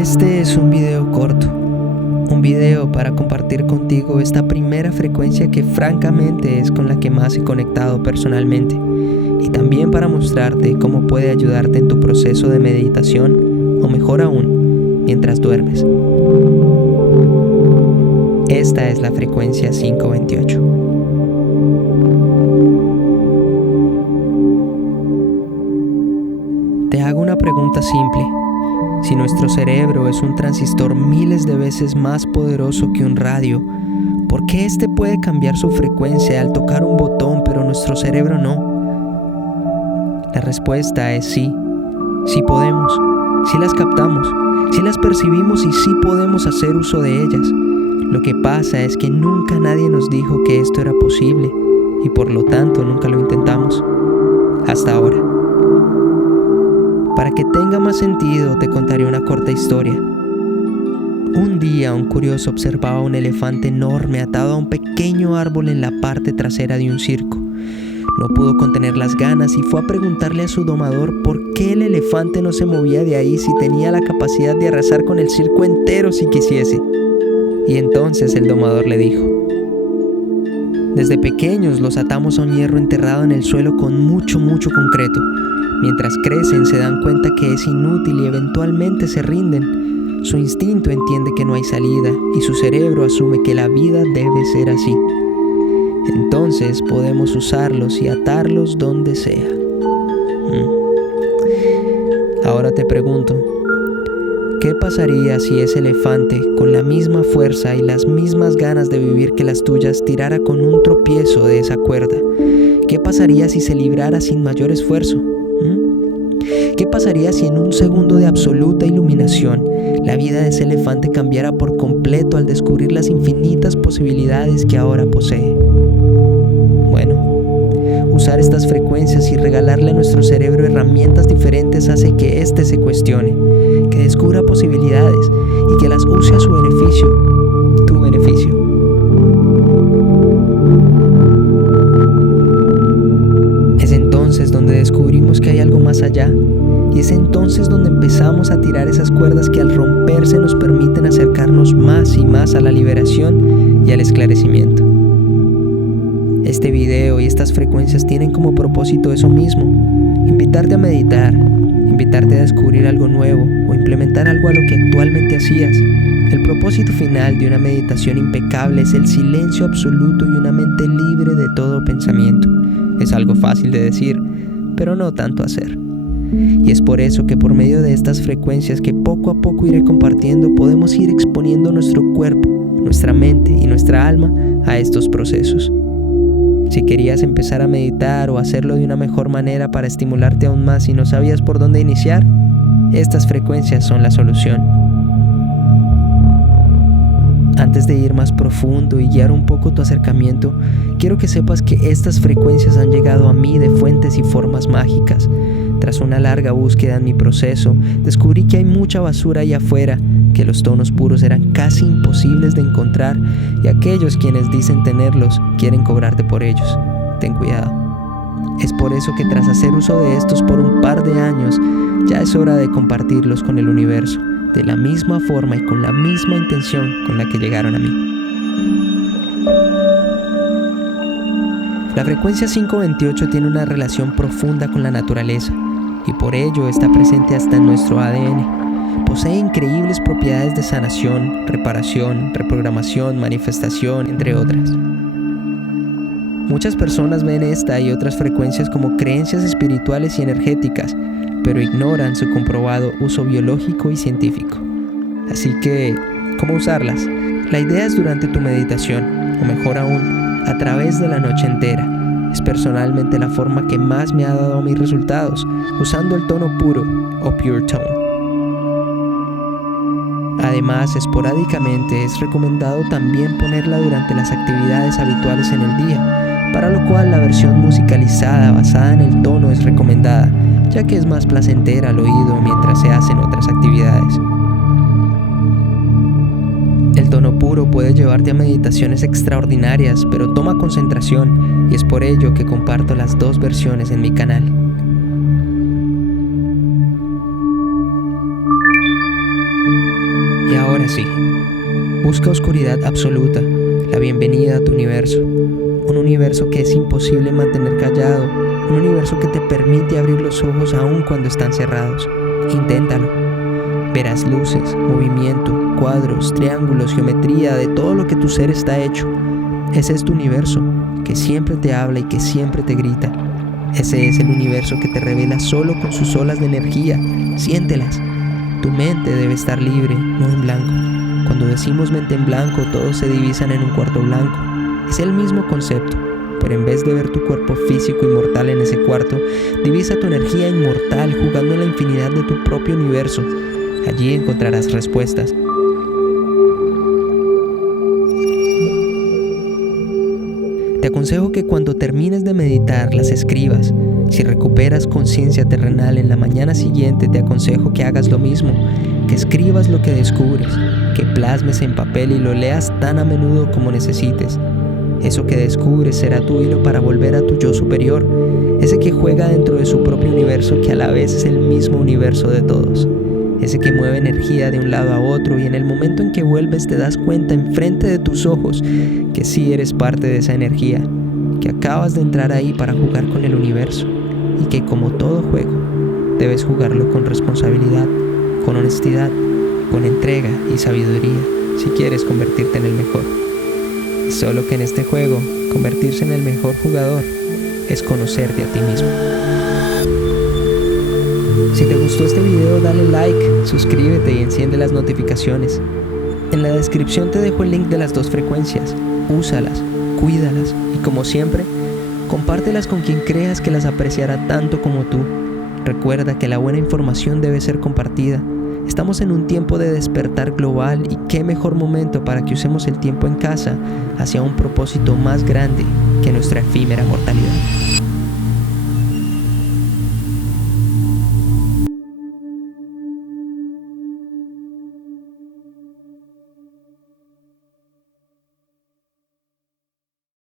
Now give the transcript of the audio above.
Este es un video corto, un video para compartir contigo esta primera frecuencia que francamente es con la que más he conectado personalmente, y también para mostrarte cómo puede ayudarte en tu proceso de meditación o mejor aún, mientras duermes. Esta es la frecuencia 528. Te hago una pregunta simple. Si nuestro cerebro es un transistor miles de veces más poderoso que un radio, ¿por qué este puede cambiar su frecuencia al tocar un botón, pero nuestro cerebro no? La respuesta es sí. Sí podemos, sí las captamos, sí las percibimos y sí podemos hacer uso de ellas. Lo que pasa es que nunca nadie nos dijo que esto era posible y por lo tanto nunca lo intentamos. Hasta ahora. Para que tenga más sentido, te contaré una corta historia. Un día, un curioso observaba un elefante enorme atado a un pequeño árbol en la parte trasera de un circo. No pudo contener las ganas y fue a preguntarle a su domador por qué el elefante no se movía de ahí si tenía la capacidad de arrasar con el circo entero si quisiese. Y entonces el domador le dijo: desde pequeños los atamos a un hierro enterrado en el suelo con mucho concreto. Mientras crecen se dan cuenta que es inútil y eventualmente se rinden. Su instinto entiende que no hay salida y su cerebro asume que la vida debe ser así. Entonces podemos usarlos y atarlos donde sea. Ahora te pregunto, ¿qué pasaría si ese elefante, con la misma fuerza y las mismas ganas de vivir que las tuyas, tirara con un tropiezo de esa cuerda? ¿Qué pasaría si se librara sin mayor esfuerzo? ¿Qué pasaría si en un segundo de absoluta iluminación la vida de ese elefante cambiara por completo al descubrir las infinitas posibilidades que ahora posee? Bueno, usar estas frecuencias y regalarle a nuestro cerebro herramientas diferentes hace que éste se cuestione, que descubra posibilidades y que las use a su beneficio, tu beneficio. Es entonces donde descubrimos que hay algo más allá, y es entonces donde empezamos a tirar esas cuerdas que al romperse nos permiten acercarnos más y más a la liberación y al esclarecimiento. Este video y estas frecuencias tienen como propósito eso mismo: invitarte a meditar, invitarte a descubrir algo nuevo o implementar algo a lo que actualmente hacías. El propósito final de una meditación impecable es el silencio absoluto y una mente libre de todo pensamiento. Es algo fácil de decir, pero no tanto hacer. Y es por eso que por medio de estas frecuencias que poco a poco iré compartiendo, podemos ir exponiendo nuestro cuerpo, nuestra mente y nuestra alma a estos procesos. Si querías empezar a meditar o hacerlo de una mejor manera para estimularte aún más y no sabías por dónde iniciar, estas frecuencias son la solución. Antes de ir más profundo y guiar un poco tu acercamiento, quiero que sepas que estas frecuencias han llegado a mí de fuentes y formas mágicas. Tras una larga búsqueda en mi proceso, descubrí que hay mucha basura allá afuera, que los tonos puros eran casi imposibles de encontrar y aquellos quienes dicen tenerlos quieren cobrarte por ellos. Ten cuidado. Es por eso que tras hacer uso de estos por un par de años, ya es hora de compartirlos con el universo, de la misma forma y con la misma intención con la que llegaron a mí. La frecuencia 528 tiene una relación profunda con la naturaleza y por ello está presente hasta en nuestro ADN. Posee increíbles propiedades de sanación, reparación, reprogramación, manifestación, entre otras. Muchas personas ven esta y otras frecuencias como creencias espirituales y energéticas, pero ignoran su comprobado uso biológico y científico. Así que, ¿cómo usarlas? La idea es durante tu meditación, o mejor aún, a través de la noche entera. Es personalmente la forma que más me ha dado mis resultados, usando el tono puro o pure tone. Además, esporádicamente es recomendado también ponerla durante las actividades habituales en el día, para lo cual la versión musicalizada basada en el tono es recomendada, ya que es más placentera al oído mientras se hacen otras actividades. El tono puro puede llevarte a meditaciones extraordinarias, pero toma concentración, y es por ello que comparto las dos versiones en mi canal. así. Busca oscuridad absoluta, la bienvenida a tu universo. Un universo que es imposible mantener callado, un universo que te permite abrir los ojos aún cuando están cerrados. Inténtalo. Verás luces, movimiento, cuadros, triángulos, geometría, de todo lo que tu ser está hecho. Ese es tu universo, que siempre te habla y que siempre te grita. Ese es el universo que te revela solo con sus olas de energía. Siéntelas. Tu mente debe estar libre, no en blanco. Cuando decimos mente en blanco, todos se divisan en un cuarto blanco. Es el mismo concepto, pero en vez de ver tu cuerpo físico inmortal en ese cuarto, divisa tu energía inmortal jugando en la infinidad de tu propio universo. Allí encontrarás respuestas. Te aconsejo que cuando termines de meditar las escribas. Si recuperas conciencia terrenal en la mañana siguiente, te aconsejo que hagas lo mismo, que escribas lo que descubres, que plasmes en papel y lo leas tan a menudo como necesites. Eso que descubres será tu hilo para volver a tu yo superior, ese que juega dentro de su propio universo que a la vez es el mismo universo de todos. Ese que mueve energía de un lado a otro y en el momento en que vuelves te das cuenta enfrente de tus ojos que sí eres parte de esa energía, que acabas de entrar ahí para jugar con el universo y que como todo juego debes jugarlo con responsabilidad, con honestidad, con entrega y sabiduría si quieres convertirte en el mejor. Solo que en este juego, convertirse en el mejor jugador es conocerte a ti mismo. Si te gustó este video, dale like, suscríbete y enciende las notificaciones. En la descripción te dejo el link de las 2 frecuencias. Úsalas, cuídalas y como siempre, compártelas con quien creas que las apreciará tanto como tú. Recuerda que la buena información debe ser compartida. Estamos en un tiempo de despertar global y qué mejor momento para que usemos el tiempo en casa hacia un propósito más grande que nuestra efímera mortalidad.